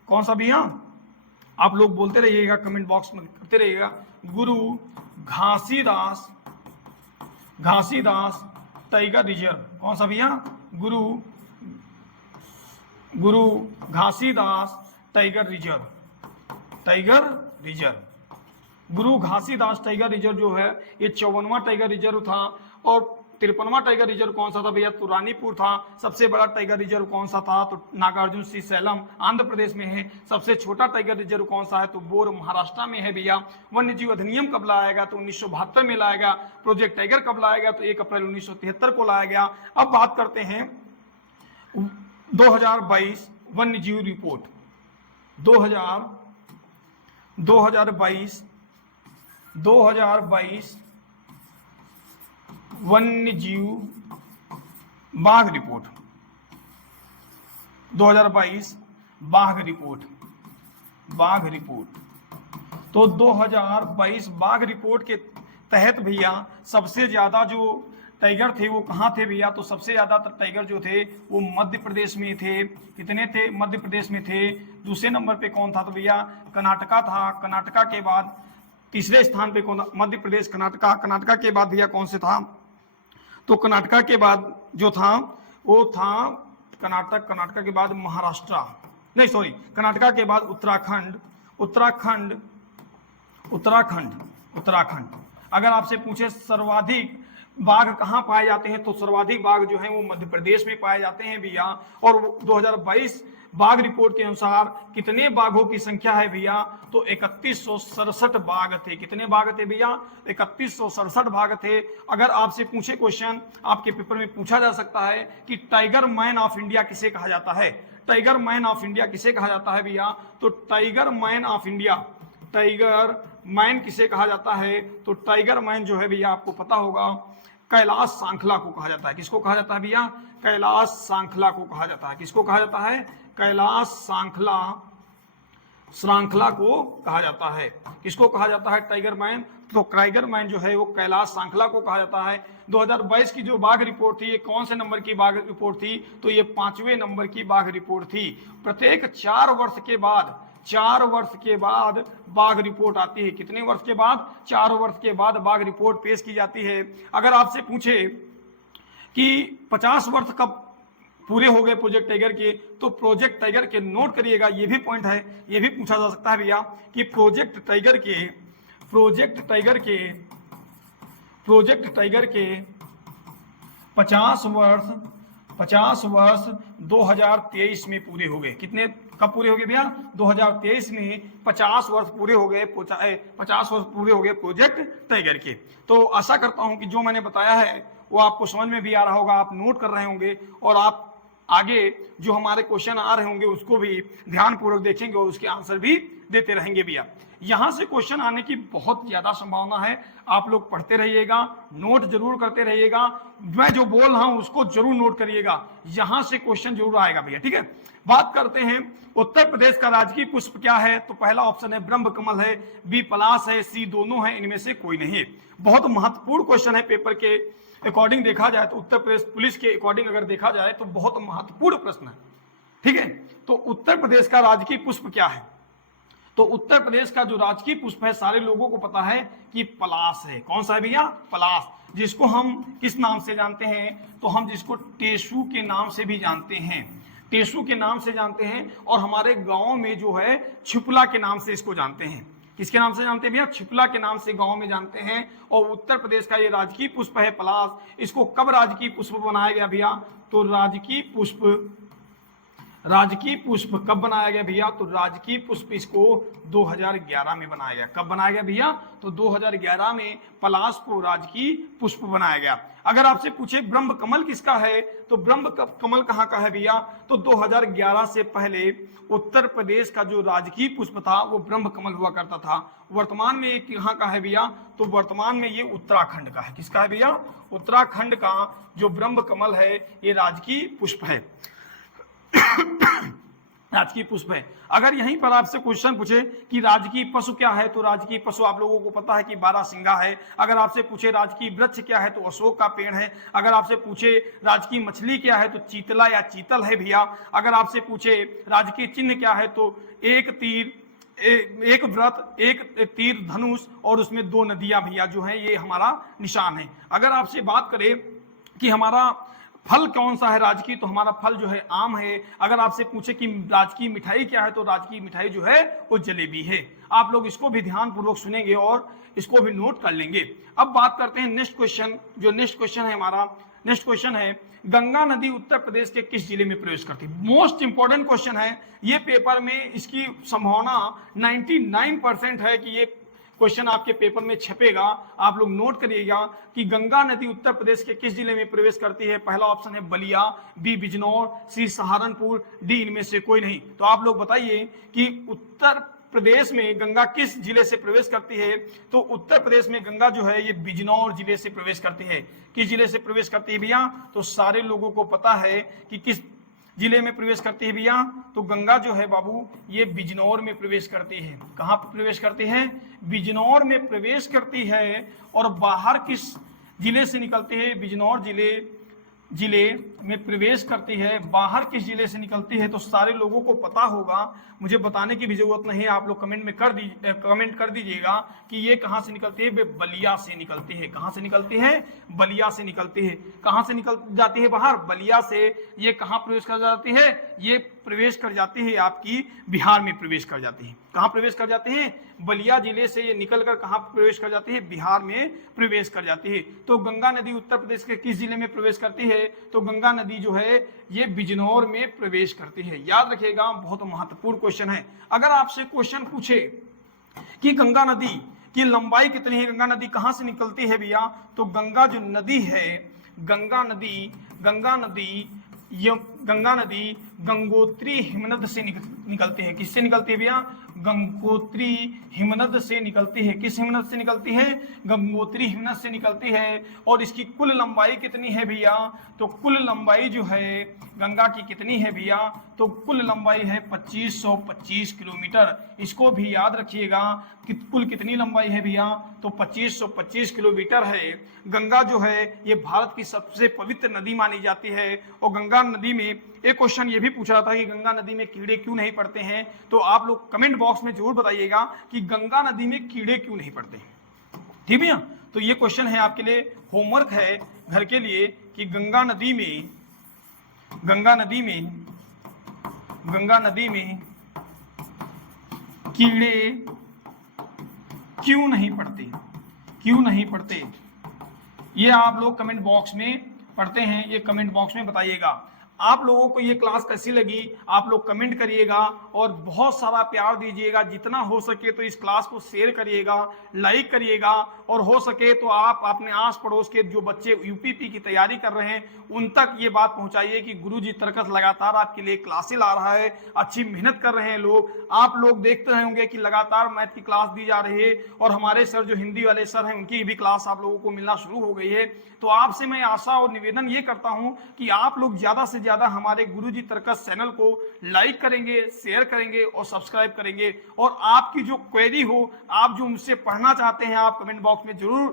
कौन सा भैया? आप लोग बोलते रहिएगा, कमेंट बॉक्स में करते रहिएगा। गुरु घासीदास टाइगर रिजर्व। कौन सा भैया? गुरु घासीदास टाइगर रिजर्व। गुरु घासीदास टाइगर रिजर्व जो है ये 54वां टाइगर रिजर्व था। और 53वां टाइगर रिजर्व कौन सा था भैया? तो रानीपुर था। सबसे बड़ा टाइगर रिजर्व कौन सा था? तो नागार्जुन श्रीशैलम आंध्र प्रदेश में है। सबसे छोटा टाइगर रिजर्व कौन सा है? तो बोर महाराष्ट्र में है भैया। वन्य जीव अधिनियम कब लाया गया? तो 1972 में लाया गया। प्रोजेक्ट टाइगर कब लाया गया? तो 1 अप्रैल 1973 को लाया गया। अब बात करते हैं 2022 वन्य जीव रिपोर्ट। 2022 वन्य जीव बाघ रिपोर्ट। 2022 बाघ रिपोर्ट। तो 2022 बाघ रिपोर्ट के तहत भैया सबसे ज्यादा जो टाइगर थे वो कहाँ थे भैया? तो सबसे ज्यादा टाइगर जो थे वो मध्य प्रदेश में थे। कितने थे? मध्य प्रदेश में थे। दूसरे नंबर पे कौन था? तो भैया कर्नाटका था। कर्नाटका के बाद तीसरे स्थान पे कौन था? मध्य प्रदेश, कर्नाटका के बाद भैया कौन से था? तो कर्नाटका के बाद जो था वो था कर्नाटका के बाद महाराष्ट्र, नहीं सॉरी, कर्नाटका के बाद उत्तराखंड। अगर आपसे पूछे सर्वाधिक बाघ कहाँ पाए जाते हैं, तो सर्वाधिक बाघ जो हैं वो मध्य प्रदेश में पाए जाते हैं भैया। और 2022 बाघ रिपोर्ट के अनुसार कितने बाघों की संख्या है भैया? तो 3167 बाघ थे। कितने बाघ थे भैया? 3167 बाघ थे। अगर आपसे पूछे क्वेश्चन, आपके पेपर में पूछा जा सकता है कि टाइगर मैन ऑफ इंडिया किसे कहा जाता है? टाइगर मैन ऑफ इंडिया किसे कहा जाता है भैया? तो टाइगर मैन किसे कहा जाता है? तो टाइगर मैन जो है भैया आपको पता होगा कैलाश सांखला को कहा जाता है। किसको कहा जाता है भैया? कैलाश सांखला को कहा जाता है। किसको कहा जाता है? कैलाश श्रृंखला को कहा जाता है। किसको कहा जाता है? Tiger man. तो टाइगर मैन जो है वो कैलाश श्रृंखला को कहा जाता है। 2022 की जो बाघ रिपोर्ट थी ये कौन से नंबर की बाघ रिपोर्ट थी? तो ये 5वें नंबर की बाघ रिपोर्ट थी। प्रत्येक 4 वर्ष के बाद बाघ रिपोर्ट आती है। कितने वर्ष के बाद? 4 वर्ष के बाद बाघ रिपोर्ट पेश की जाती है। अगर आपसे पूछे कि 50 वर्ष कब पूरे हो गए प्रोजेक्ट टाइगर के, तो प्रोजेक्ट टाइगर के नोट करिएगा, ये भी पॉइंट है, ये भी पूछा जा सकता है भैया कि प्रोजेक्ट टाइगर 50 वर्ष 2023 में पूरे हो गए। कितने कब पूरे हो गए भैया? 2023 में 50 वर्ष पूरे हो गए, 50 वर्ष पूरे हो गए प्रोजेक्ट तय करके। तो आशा करता हूं कि जो मैंने बताया है वो आपको समझ में भी आ रहा होगा, आप नोट कर रहे होंगे और आप आगे जो हमारे क्वेश्चन आ रहे होंगे उसको भी ध्यानपूर्वक देखेंगे और उसके आंसर भी देते रहेंगे भैया। यहां से क्वेश्चन आने की बहुत ज्यादा संभावना है। आप लोग पढ़ते रहिएगा, नोट जरूर करते रहिएगा, मैं जो बोल रहा हूं उसको जरूर नोट करिएगा, यहां से क्वेश्चन जरूर आएगा भैया, ठीक है। बात करते हैं उत्तर प्रदेश का राजकीय पुष्प क्या है, तो पहला ऑप्शन है ब्रह्म कमल है, बी पलाश है, सी दोनों है, इनमें से कोई नहीं है। बहुत महत्वपूर्ण क्वेश्चन है, पेपर के अकॉर्डिंग देखा जाए तो, उत्तर प्रदेश पुलिस के अकॉर्डिंग अगर देखा जाए तो बहुत महत्वपूर्ण प्रश्न है, ठीक है। तो उत्तर प्रदेश का राजकीय पुष्प क्या है? तो उत्तर प्रदेश का जो राजकीय पुष्प है सारे लोगों को पता है कि पलाश है। कौन सा है भैया? पलाश, जिसको हम किस नाम से जानते हैं? तो हम जिसको टेसू के नाम से भी जानते हैं, टेसू के नाम से जानते हैं, और हमारे गांव में जो है छिपला के नाम से इसको जानते हैं। किसके नाम से जानते हैं भैया? छिपला के नाम से गांव में जानते हैं। और उत्तर प्रदेश का ये राजकीय पुष्प है पलाश। इसको कब राजकीय पुष्प बनाया गया भैया? तो राजकीय पुष्प कब बनाया गया भैया? तो राजकीय पुष्प इसको 2011 में बनाया गया। कब बनाया गया भैया? तो 2011 में पलाश को राजकीय पुष्प बनाया गया। अगर आपसे पूछे ब्रह्म कमल किसका है, तो ब्रह्म कमल कहाँ का है भैया? तो 2011 से पहले उत्तर प्रदेश का जो राजकीय पुष्प था वो ब्रह्म कमल हुआ करता था। वर्तमान में ये कहाँ का है भैया? तो वर्तमान में ये उत्तराखंड का है। किसका है भैया? उत्तराखंड का जो ब्रह्म कमल है ये राजकीय पुष्प है, राजकीय पुष्प है। अगर यहीं पर आपसे क्वेश्चन पूछे कि राजकीय पशु क्या है, तो राजकीय पशु आप लोगों को पता है कि बारहसिंगा है। अगर आपसे पूछे राजकीय वृक्ष क्या है, तो अशोक का पेड़ है। अगर आपसे पूछे राजकीय मछली क्या है, तो चीतला या चीतल है भैया। अगर आपसे पूछे राजकीय चिन्ह क्या है, तो एक तीर, एक व्रत, एक तीर धनुष, और उसमें 2 नदियां भैया जो है ये हमारा निशान है। अगर आपसे बात करें कि हमारा फल कौन सा है राजकीय, तो हमारा फल जो है आम है। अगर आपसे पूछे कि राजकीय मिठाई क्या है, तो राजकीय मिठाई जो है वो जलेबी है। आप लोग इसको भी ध्यानपूर्वक सुनेंगे और इसको भी नोट कर लेंगे। अब बात करते हैं नेक्स्ट क्वेश्चन। जो नेक्स्ट क्वेश्चन है हमारा, नेक्स्ट क्वेश्चन है गंगा नदी उत्तर प्रदेश के किस जिले में प्रवेश करती है? मोस्ट इंपॉर्टेंट क्वेश्चन है ये। पेपर में इसकी संभावना 99% है कि ये क्वेश्चन आपके पेपर में छपेगा। आप लोग नोट करिएगा कि गंगा नदी उत्तर प्रदेश के किस जिले में प्रवेश करती है। पहला ऑप्शन है बलिया, बी बिजनौर, सी सहारनपुर, डी इनमें से कोई नहीं। तो आप लोग बताइए कि उत्तर प्रदेश में गंगा किस जिले से प्रवेश करती है? तो उत्तर प्रदेश में गंगा जो है ये बिजनौर जिले से प्रवेश करती है। किस जिले से प्रवेश करती है भैया? तो सारे लोगों को पता है कि किस जिले में प्रवेश करती है भैया? तो गंगा जो है बाबू ये बिजनौर में प्रवेश करती है। कहाँ पर प्रवेश करती है? बिजनौर में प्रवेश करती है। और बाहर किस जिले से निकलती है? बिजनौर जिले में प्रवेश करती है। बाहर किस जिले से निकलती है? तो सारे लोगों को पता होगा, मुझे बताने की भी जरूरत नहीं है। आप लोग कमेंट कर दीजिएगा कि ये कहाँ से निकलती है। वे बलिया से निकलती है। कहाँ से निकलती है? बलिया से निकलती है। कहाँ से निकल जाती है बाहर? बलिया से। ये कहाँ प्रवेश कर जाती है? ये प्रवेश कर जाती है आपकी बिहार में प्रवेश कर जाती है। कहाँ प्रवेश कर जाती है? बलिया जिले से ये निकलकर कहाँ प्रवेश कर जाती है? बिहार में प्रवेश कर जाती है। तो गंगा नदी उत्तर प्रदेश के किस जिले में प्रवेश करती है? तो गंगा नदी जो है ये बिजनौर में प्रवेश करती है। याद रखिएगा, बहुत महत्वपूर्ण क्वेश्चन है। अगर आपसे क्वेश्चन पूछे कि गंगा नदी की लंबाई कितनी है, गंगा नदी कहाँ से निकलती है भैया? तो गंगा जो नदी है, गंगा नदी गंगोत्री हिमनद से निकलती है। किससे निकलती है भैया? गंगोत्री हिमनद से निकलती है। किस हिमनद से निकलती है? गंगोत्री हिमनद से निकलती है। और इसकी कुल लंबाई कितनी है भैया? तो कुल लंबाई जो है गंगा की कितनी है भैया? तो कुल लंबाई है 2525 किलोमीटर। इसको भी याद रखिएगा कि कुल कितनी लंबाई है भैया? तो 2525 किलोमीटर है। गंगा जो है ये भारत की सबसे पवित्र नदी मानी जाती है। और गंगा नदी में एक क्वेश्चन ये भी पूछ रहा था कि गंगा नदी में कीड़े क्यों नहीं पड़ते हैं। तो आप लोग कमेंट बॉक्स में जरूर बताइएगा कि गंगा नदी में कीड़े क्यों नहीं पड़ते। ठीक है, तो ये क्वेश्चन है आपके लिए, होमवर्क है घर के लिए कि गंगा नदी में कीड़े क्यों नहीं पड़ते, ये आप लोग कमेंट बॉक्स में पढ़ते हैं ये कमेंट बॉक्स में बताइएगा। आप लोगों को ये क्लास कैसी लगी आप लोग कमेंट करिएगा और बहुत सारा प्यार दीजिएगा। जितना हो सके तो इस क्लास को शेयर करिएगा, लाइक करिएगा, और हो सके तो आप अपने आस पड़ोस के जो बच्चे यूपीपी की तैयारी कर रहे हैं उन तक ये बात पहुंचाइए कि गुरुजी तरकस लगातार आपके लिए क्लासें ला रहा है, अच्छी मेहनत कर रहे हैं लोग। आप लोग देखते रहे होंगे कि लगातार मैथ की क्लास दी जा रही है और हमारे सर जो हिंदी वाले सर हैं उनकी भी क्लास आप लोगों को मिलना शुरू हो गई है। तो आपसे मैं आशा और निवेदन ये करता हूं कि आप लोग ज्यादा से ज्यादा हमारे गुरुजी तरकस चैनल को लाइक करेंगे, शेयर करेंगे और सब्सक्राइब करेंगे। और आपकी जो क्वेरी हो, आप जो मुझसे पढ़ना चाहते हैं, आप कमेंट बॉक्स में जरूर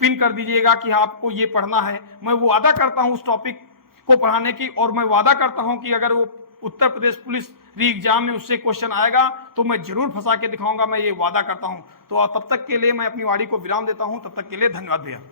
पिन कर दीजिएगा कि आपको ये पढ़ना है। मैं वो वादा करता हूं उस टॉपिक को पढ़ाने की, और मैं वादा करता हूं कि अगर वो उत्तर प्रदेश पुलिस री एग्जाम में उससे क्वेश्चन आएगा तो मैं जरूर फंसा के दिखाऊंगा, मैं ये वादा करता हूं। तो तब तक के लिए मैं अपनी वाणी को विराम देता हूं। तब तक के लिए धन्यवाद भैया।